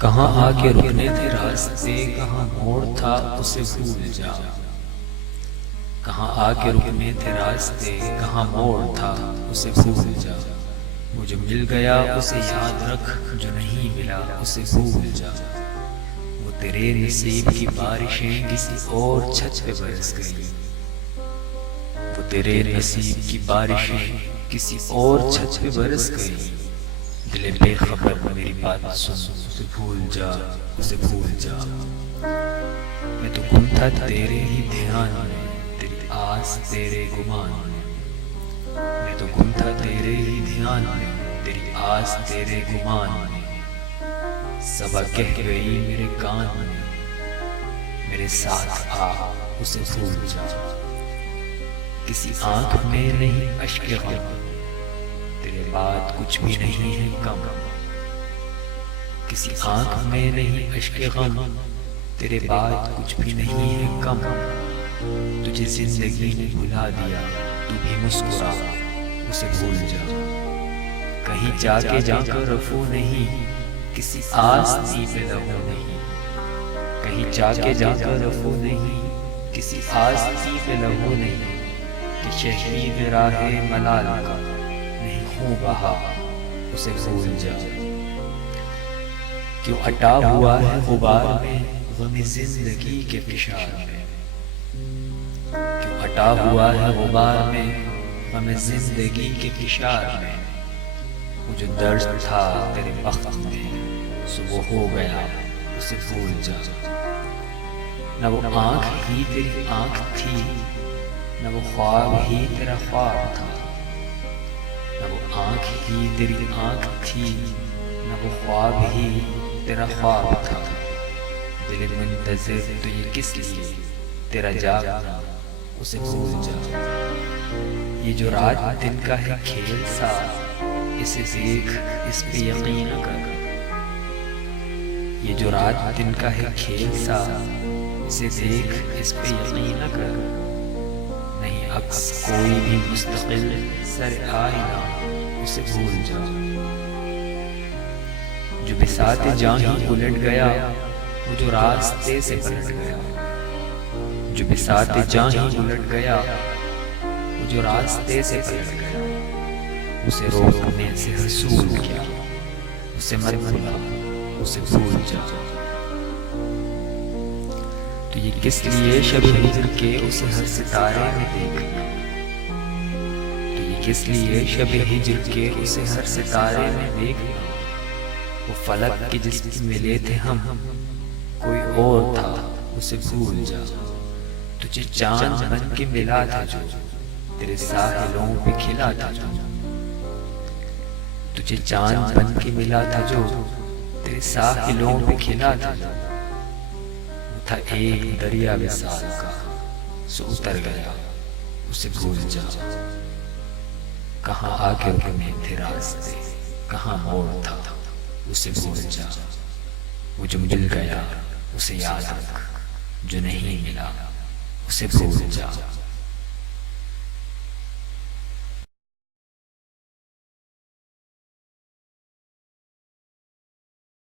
कहाँ आके रुकने थे रास्ते, कहाँ मोड़ था उसे भूल जा। कहाँ आके रुकने थे रास्ते, कहाँ मोड़ था उसे भूल जा। वो जो मिल गया उसे याद रख, जो नहीं मिला उसे भूल जा। वो तेरे नसीब की बारिशें किसी और छत पे बरस गई। वो तेरे नसीब की बारिशें किसी और छत पे बरस गई। दिले बेखबर मेरी बात सुन, उसे भूल जा, उसे भूल जा। मैं तो गुम था तेरे ही ध्यान में, तेरी आस तेरे गुमान में। मैं तो गुम था तेरे ही ध्यान में, तेरी आस तेरे गुमान में। सबा कह गई मेरे कान में, मेरे साथ आ उसे भूल जा। किसी आंख में नहीं अश्क गम, तेरे बाद कुछ भी नहीं है कम। किसी आंख में नहीं अश्क गम, तेरे बाद कुछ भी नहीं है कम। तुझे जिंदगी ने भुला दिया, तू भी मुस्कुरा उसे भूल जा। कहीं जाके जाकर रफू नहीं, किसी आस्ती पे लहू नहीं। कहीं जाके जाकर रफू नहीं, किसी आस्ती पे लहू नहीं। कि शहीद राहे मलाल का नहीं बहा उसे भूल जा। क्यों अटा हुआ है गुबार में गम जिंदगी के फिशार में। क्यों अटा हुआ है गुबार में गम जिंदगी के फिशार में। वो जो दर्द था तेरे वक्त में सुबह हो गया उसे भूल जा। न वो आंख ही तेरी आंख थी, न वो ख्वाब ही तेरा ख्वाब था। न वो आंख ही तेरी आंख थी, न वो ख्वाब ही तेरा ख्वाब था। दिल मुंतज़िर तो ये किस लिए तेरा जागना उसे भूल जा। ये जो रात दिन का है खेल सा, इसे देख इस पे यकीन कर। ये जो रात दिन का है खेल सा, इसे देख इस पे यकीन कर। नहीं अक्स कोई भी मुस्तकिल सर आईना उसे भूल जा। जो बिसाते जां ही उलट गया, वो जो रास्ते से पलट गया। जो बिसाते जां ही उलट गया, वो जो रास्ते से पलट गया। उसे रोकने से रसूल क्या, उसे मत भुला उसे भूल जा। तो ये किस लिए शब हिज्र के उसे हर सितारे में देखना। तो ये किस लिए शब हिज्र के उसे हर सितारे में देखना। वो फलक के जिसमें मिले थे हम, कोई और था उसे भूल जा। तुझे चांद बन के मिला था जो, तेरे साहिलों पे खिला था जो। तुझे चांद बन के मिला था जो, तेरे साहिलों पे खिला था जो। वो था एक दरिया विसाल का, सो उतर गया उसे भूल जा। कहाँ आके रुकने थे रास्ते, कहाँ मोड़ था उसे भूल जा। वो जो मिल गया उसे याद रख, जो नहीं मिला उसे भूल जा।